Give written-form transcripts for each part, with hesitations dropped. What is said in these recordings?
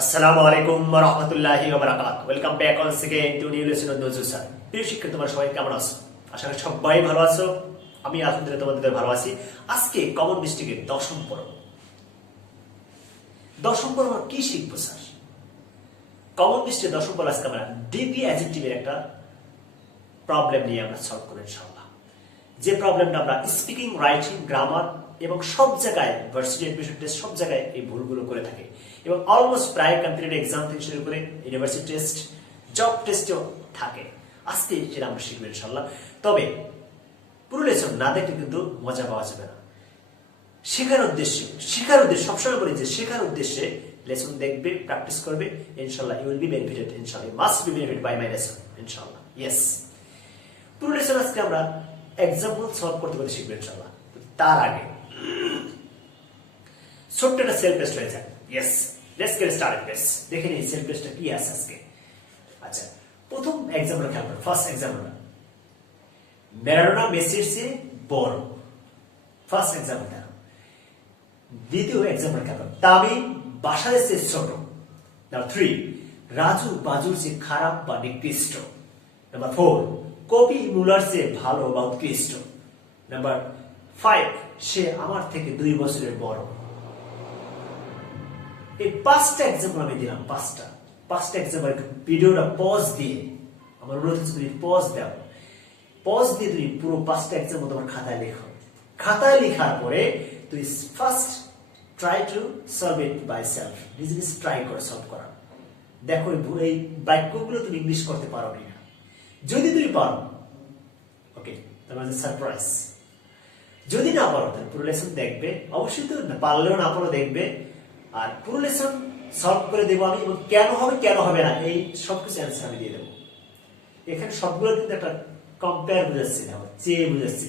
আসসালামু আলাইকুম ওয়া রাহমাতুল্লাহি ওয়া বারাকাতুহু। Welcome back once again to new lesson of Nazrul sir। প্রিয় শিক্ষার্থী, তোমরা সবাই কেমন আছো? আশা করি সবাই ভালো আছো। আমি আলহামদুলিল্লাহ তোমাদের ভালো আছি। আজকে কমন মিস্টেকের দশম পর্ব আমরা কি শিখবো স্যার? কমন মিস্টেকের দশম পর্ব আজকে আমরা ডিপি অ্যাডজেক্টিভের একটা প্রবলেম নিয়ে আমরা সলভ করব ইনশাআল্লাহ। যে প্রবলেমটা আমরা স্পিকিং, রাইটিং, গ্রামার এবং সব জায়গায় ভার্সিটি অ্যাডমিশন টেস্ট সব জায়গায় এই ভুলগুলো করে থাকে এবং অলমোস্ট প্রায় কম্পিটিটিভ এক্সাম থেকে শুরু করে ইউনিভার্সিটি টেস্ট, জব টেস্টেও থাকে। আজকে সেটা আমরা শিখবো ইনশাআল্লাহ। তবে পুরো লেসন না দেখলে কিন্তু মজা পাওয়া যাবে না। শেখার উদ্দেশ্যে সবসময় বলি যে শেখার উদ্দেশ্যে লেসন দেখবে, প্র্যাকটিস করবে, ইনশাআল্লাহ ইউ উইল বি বেনিফিটেড। ইনশাআল্লাহ you must be benefited by my lesson ইনশাআল্লাহ। ইয়েস, পুরো লেসন আজকে আমরা এক্সাম্পল সলভ করতে শিখবো ইনশাআল্লাহ। তার আগে ছোট্ট একটা সেলফ টেস্ট হয়ে যায়। Yes, let's get started base. দেখে নিই সেলফ টেস্টটা কি আছে আজকে। আচ্ছা, প্রথম এক্সাম্পল খেয়াল করো। ফার্স্ট এক্সাম্পল, ম্যারাডোনা মেসির চেয়ে বড়। ফার্স্ট এক্সাম্পল দেখো। দ্বিতীয় এক্সাম্পল খেয়াল করো, তামিম বাশারের চেয়ে ছোট। নাম্বার 3, রাজু বাজুর চেয়ে খারাপ বা নিকৃষ্ট। নাম্বার 4, কবি মুলার চেয়ে ভালো বা উৎকৃষ্ট। নাম্বার 5, সে আমার থেকে 2 বছরের বড়। এই 5টা এক্সাম্পল আমি দিলাম। 5টা এক্সাম্পল ভিডিওটা পজ দিয়ে, আমার অনুরোধ তুমি পজ দাও। পজ দিয়ে তুমি পুরো 5টা এক্সাম্পল তোমার খাতায় লেখো। খাতায় লেখার পরে তুই first try to solve it by self. নিজে ট্রাই করে সলভ করা। দেখো এই বাক্যগুলো তুমি ইংলিশ করতে পারো কিনা। যদি তুমি পারো, ওকে, তোমার সারপ্রাইজ। যদি না পারো তাহলে পুরো লেসন দেখবে। অবশ্যই তো পারলেও না পারো দেখবে। আর পুরো লেসন সলভ করে দেবো আমি, এবং কেন হবে না এই সবকিছু অ্যান্সার আমি দিয়ে দেবো। এখানে সবগুলো কিন্তু একটা কম্পেয়ার বুঝাচ্ছে, চেয়ে বুঝাচ্ছে।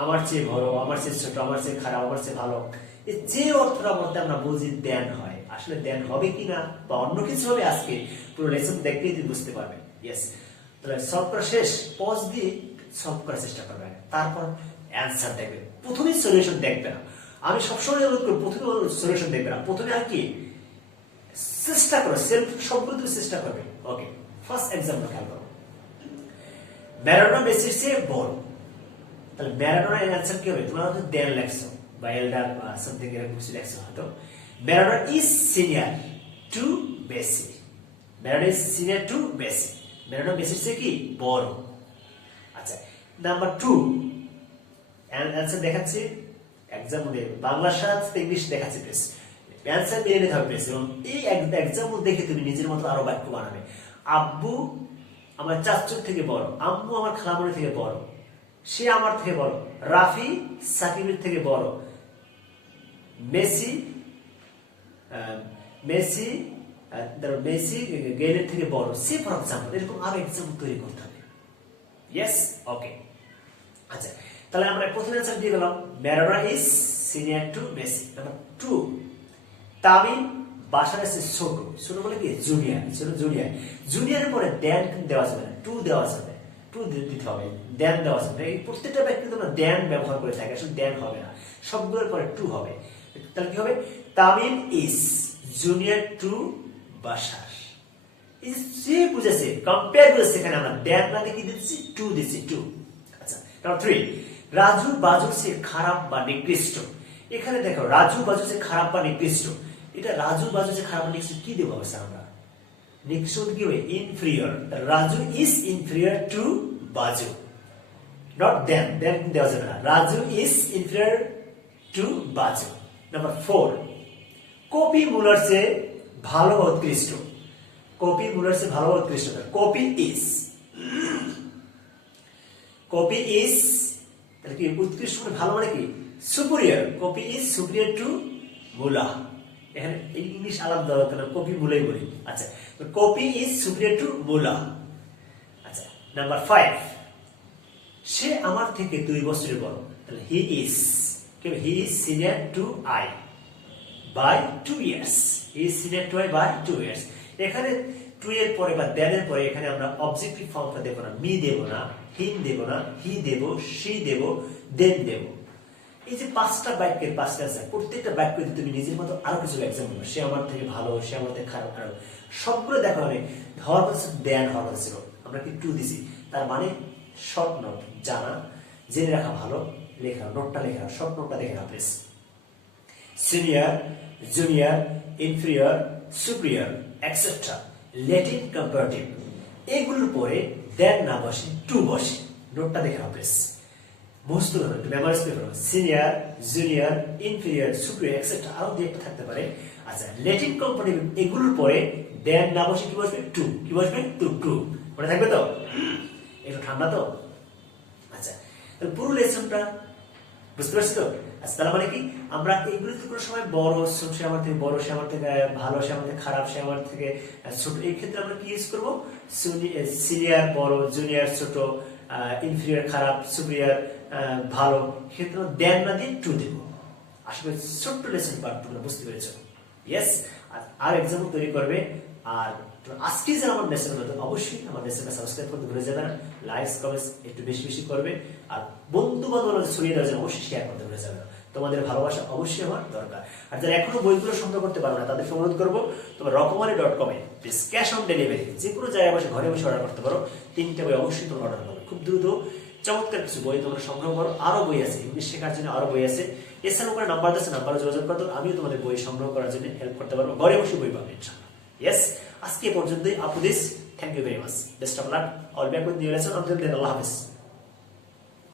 আমার চেয়ে বড়, আমার চেয়ে ছোট, আমার চেয়ে খারাপ, আমার চেয়ে ভালো। এই যে অর্থটার মধ্যে আমরা বুঝি দেন হয়, আসলে দেন হবে কিনা বা অন্য কিছু হবে আজকে পুরো লেসন দেখলেই তুমি বুঝতে পারবে। ইয়েস, তাহলে সলভ করা শেষ, পজ দিয়ে সলভ করার চেষ্টা করবে। তারপর অ্যান্সার দেখবে। প্রথমেই সলিউশন দেখবে না। আমি সবসময় অনুরোধ করি, প্রথমে সলিউশন দেখবে না। প্রথমে আর কি চেষ্টা করো, সেলফ সবগুলো তুমি চেষ্টা করবে। ওকে, ফার্স্ট এক্সাম্পল খেয়াল করো। ম্যারাডোনা মেসির চেয়ে বড়। তাহলে ম্যারাডোনা এর অ্যান্সার কি হবে? তোমরা হয়তো দেন লেখছো বা এল্ডার বা সামথিং এরকম কিছু লেখছো হয়তো। Maradona is senior to Messi. Maradona is senior to Messi. Maradona মেসির চেয়ে কি বড়। আচ্ছা, নাম্বার 2 অ্যান্সার দেখাচ্ছে এক্সাম্পল বাংলার সাথে ইংলিশ দেখাচ্ছে বেশ। অ্যান্সার মেনে নিতে হবে বেশ। এবং এই এক্সাম্পল দেখে তুমি নিজের মতো আরো বাক্য বানাবে। আব্বু আমার চাচুর থেকে বড়। আম্মু আমার খালামণি থেকে বড়। সে আমার থেকে বড়। রাফি সাকিবের থেকে বড়। মেসি গেইলের থেকে বড়। সে ফর এক্সাম্পল, এরকম আরো এক্সাম্পল তৈরি করতে হবে। Yes, okay. আচ্ছা, তাহলে আমরা প্রথম অ্যান্সার দিয়ে গেলাম Maradona is senior to Messi. Number 2, Tamim বাশারের চেয়ে ছোট। ছোট বলে কি জুনিয়র। জুনিয়রের পরে দেন দেওয়া যাবে না, টু দেওয়া যাবে। টু দিতে হবে, দেন দেওয়া যাবে। এই প্রত্যেকটা ব্যক্তি তোমরা দেন ব্যবহার করে থাকে, আসলে দেন হবে না, সবগুলোর পরে টু হবে। তাহলে কি হবে? Tamim is junior to Bashar. এই যে বুঝেছে, কম্পেয়ার বুঝেছে। এখানে আমরা দেন না দিয়ে কি দিচ্ছি? টু দিচ্ছি, টু। আচ্ছা, নাম্বার 3, রাজু বাজুর চেয়ে খারাপ বা নিকৃষ্ট। এখানে দেখো রাজু বাজুর চেয়ে খারাপ বা নিকৃষ্ট। এটা রাজু বাজুর চেয়ে খারাপ বা নিকৃষ্ট কি দেবো আমরা? নিকৃষ্ট কি হবে? Inferior. Raju is inferior to Baju, not then দেওয়া যাবে না। Raju is inferior to Baju. Number 4, কপি মুলার চেয়ে ভালো বা উৎকৃষ্ট। কপি মুলার চেয়ে ভালো বা উৎকৃষ্ট। কপি ইজ তাহলে কি উৎকৃষ্ট মানে ভালো মানে কি? Superior. Copy is superior two মুলা। এখানে ইংলিশ আলাদা দেওয়া হতো না, কপি মুলাই বলি। আচ্ছা, কপি ইজ সুপিরিয়র টু মুলা। আচ্ছা, নাম্বার 5, সে আমার থেকে 2 বছরের বড়। তাহলে he is senior to I by 2 years. He is senior to I by 2 years. এখানে টু এর পরে বা দেন এর পরে এখানে আমরা অবজেক্টিভ ফর্মটা দেব না, মি দেব না, হিম দেব না, হি দেব, শি দেব, দেন দেব। এই যে 5টা বাক্যের 5টা আছে, প্রত্যেকটা বাক্য দিয়ে তুমি নিজের মতো আরো কিছু এক্সাম্পল সে আমার থেকে ভালো, সে আমার থেকে খারাপ, খারাপ সবগুলো দেখো অনেক হওয়ার কথা দেন হওয়ার কথা ছিল, আমরা কি টু দিছি, তার মানে শর্ট নোট জানা, জেনে রাখা ভালো, লেখা নোটটা লেখা, শর্ট নোটটা দেখে রাখা please. Senior, junior, inferior, superior etcetera, Latin comparative, এগুলোর পরে দেন না বসে টু বসে, নোটটা দেখে রাখা প্লিজ। মুখস্থ করো, একটু মেমোরাইজ করে ফেলো। Senior, junior, inferior, superior etcetera, আরো দুই একটা থাকতে পারে। আচ্ছা, লেটিন কম্পারেটিভ এগুলোর পরে দেন না বসে কি বসবে টু, কি বসবে টু, টু মনে থাকবে তো? একটু ঠান্ডা তো? আচ্ছা, তাহলে পুরো লেসনটা বুঝতে পারছি তো? আচ্ছা, তার মানে কি আমরা এইগুলোতে কোনো সময় বড়, সে আমার থেকে বড়, সে আমার থেকে ভালো, সে আমার থেকে খারাপ, সে আমার থেকে ছোট, এই ক্ষেত্রে আমরা কি ইউজ করবো? সিনিয়র বড়, জুনিয়র ছোট, ইনফিরিয়র খারাপ, সুপিরিয়র ভালো, ক্ষেত্রে দেন না দিয়ে টু দেব। আসলে ছোট্ট লেসন পার্ট তোমরা বুঝতে পেরেছো? ইয়েস। আর এক্সাম্পল তৈরি করবে। আর আজকে যে আমার লেসন মতো অবশ্যই আমার লেসনটা সাবস্ক্রাইব করতে ভুলে যাবে না, লাইকস কমেন্টস একটু বেশি বেশি করবে, আর বন্ধু বান্ধব ছড়িয়ে দেওয়ার জন্য অবশ্যই শেয়ার করতে ভুলে যাবে না। তোমাদের ভালোবাসা অবশ্যই আমার দরকার। আর যারা এখনো বইগুলো সংগ্রহ করতে পারো না তাদেরকে অনুরোধ করবো তোমার রকমারি.com-এ প্লিজ ক্যাশ অন ডেলিভারি যে কোনো জায়গায় বসে ঘরে বসে অর্ডার করতে পারো। 3টা বই অবশ্যই তোমরা অর্ডার করবে, খুব দ্রুত চমৎকার কিছু বই তোমরা সংগ্রহ করো। আরো বই আছে, ইংলিশ শেখার জন্য আরো বই আছে। এছাড়া উপরে নাম্বার আছে, নাম্বারে যোগাযোগ করতে আমিও তোমাদের বই সংগ্রহ করার জন্য হেল্প করতে পারবো, ঘরে বসে বই পাবে ইনশাআল্লাহ। ইয়েস, আজকে পর্যন্তই। আপু this, thank you very much, best of luck, all back with new lesson, until then আল্লাহ হাফেজ।